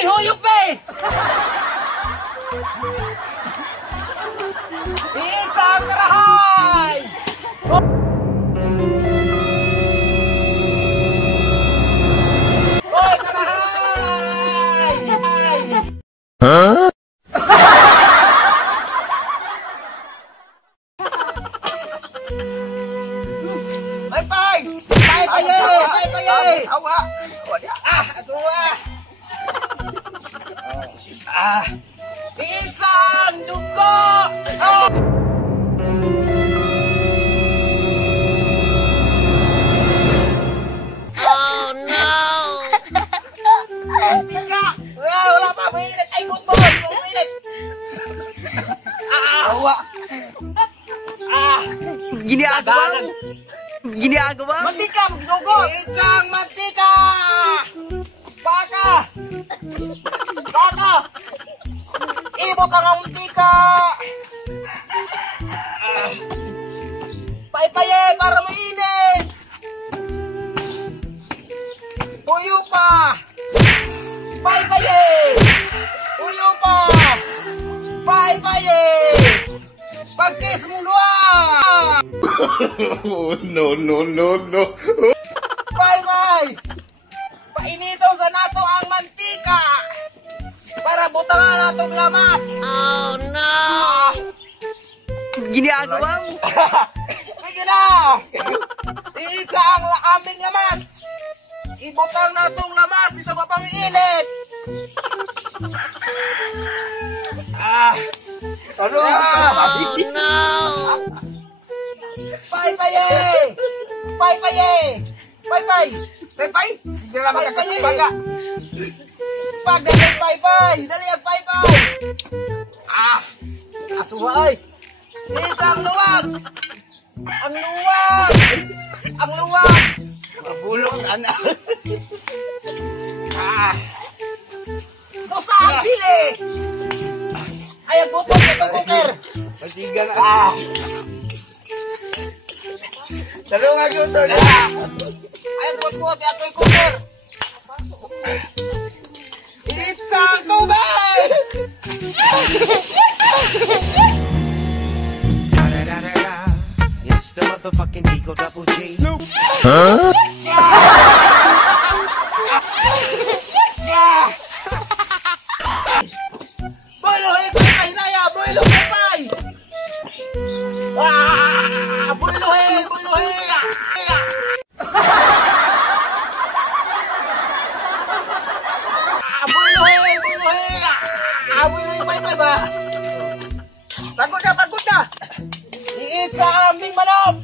Ako'y huyok pa eh! Isa ang karahay! Hoy, karahay! Huh? Pay! Pay paye! Awa! Asua! Isang dugo! Oh no! Wala pa, mainit! Ay, football! Mainit! Awa! Ginagawa? Mantika, magsugot! Isang mantika! Baka! Baka! Ibot ang mantika! Paypaye para mainit! Puyo pa! Paypaye! Puyo pa! Paypaye! Pagkis mong luwa! No. Pay! Painitaw sa nato ang mantika para butangan natong lamas. Oh no! Ginagawa mo? Sige na! Isa ang aming lamas. Ibutang natong lamas bisa pa pang init. Oh no! Paypaye! Paypay! Sige na magkakasabanga. Pagdali paypay! Dali ang paypay! Asuhay! Isa ang luwag! Ang luwag! Ang luwag! Mabulong anak! Kusa ang sili! Ay, ang butong ito, kuker! Masiga na. Dalawa nga yun to. Ay, ang butbut! Ako'y kuker! Isang tubig! It's the motherfucking Eagle Double G. Huh? Boylohe, paypay, naya! Boylo, paypay! Boylohe! Boylohe, paypay ba? Pagod na! Iit sa aming manok!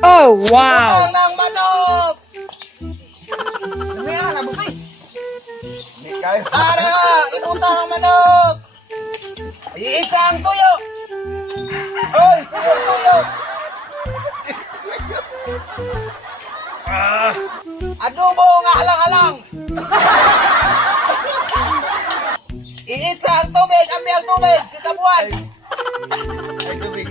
Oh, wow! Utang ng manok! Namaya na bukoy. Tara! Ibutang ang manok! Iit sa ang tuyo! Hoy! Tuyo! Adobo nga halang-halang! Iit sa ang tubig! Ambi ang tubig! Sa buwan! Ay, tubig.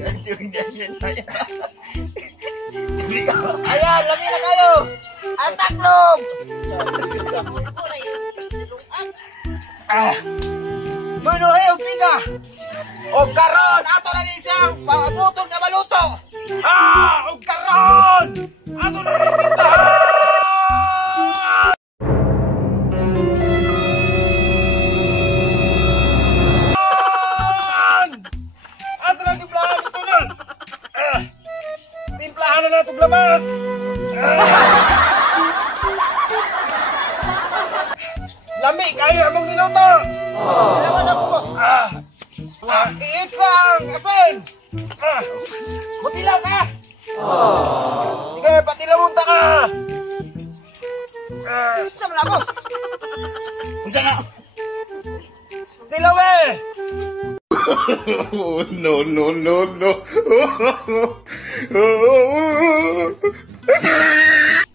Ayan! Lami na kayo! Ang taklog! Manuhe og tiga. Og karon ato na ni siyang pabutong na maluto. Og karon ato na ni tindahan. Ato na timplahan ito na. Timplahan na natin labas. Lami kayo among niluto. Dalawa na po. Iitsang asin. Mutilaw ka. Sige, patilamunta ka. Sa malabos. Unsa ka? Tilaw eh. No.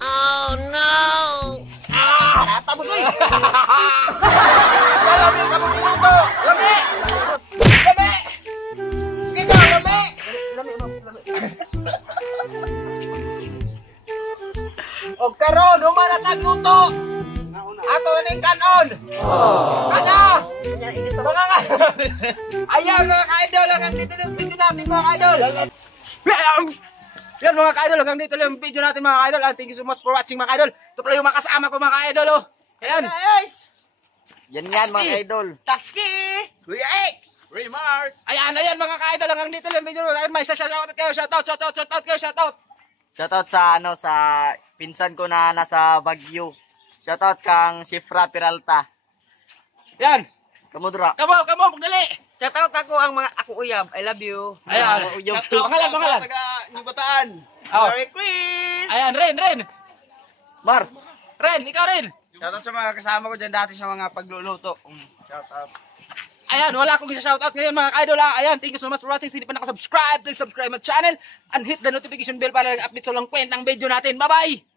Oh no! Tapos eh. Lami ka mong niluto. Lami. Ikaw, lami. O karon, human at nagluto. Ato na yung kanon. karon. Ano? Mga ayan mga ka-idol, hanggang dito yung video natin mga ka-idol. Yan mga ka-idol, hanggang dito yung video natin mga ka-idol. Thank you so much for watching mga ka-idol. Ito pala yung mga kasama ko mga ka-idol. Oh. Ayan. Yan mga idol. Taxi! Kuya Ek! Remars. Ayan mga ka-idol, hanggang dito yung video natin. May shoutout kayo, shoutout kayo, shoutout. Shoutout sa sa pinsan ko na nasa Baguio. Shoutout kang Shifra Peralta. Yan. Kamudra. Kamo, pagdali. Shoutout ako Uyab. I love you. Ayan. Uyab. Pangalan. Bataan. Oh. Merry Christmas. Ayan, Ren. Bar. Ren, ikaw rin. Shoutout sa mga kasama ko dyan dati sa mga pagluluto. Shoutout. Ayan, wala akong isa-shoutout ngayon mga ka-idol. Ayan, thank you so much for watching. Hindi pa nakasubscribe, please subscribe my channel and hit the notification bell para nag-update sa walang kwentang video natin. Bye-bye!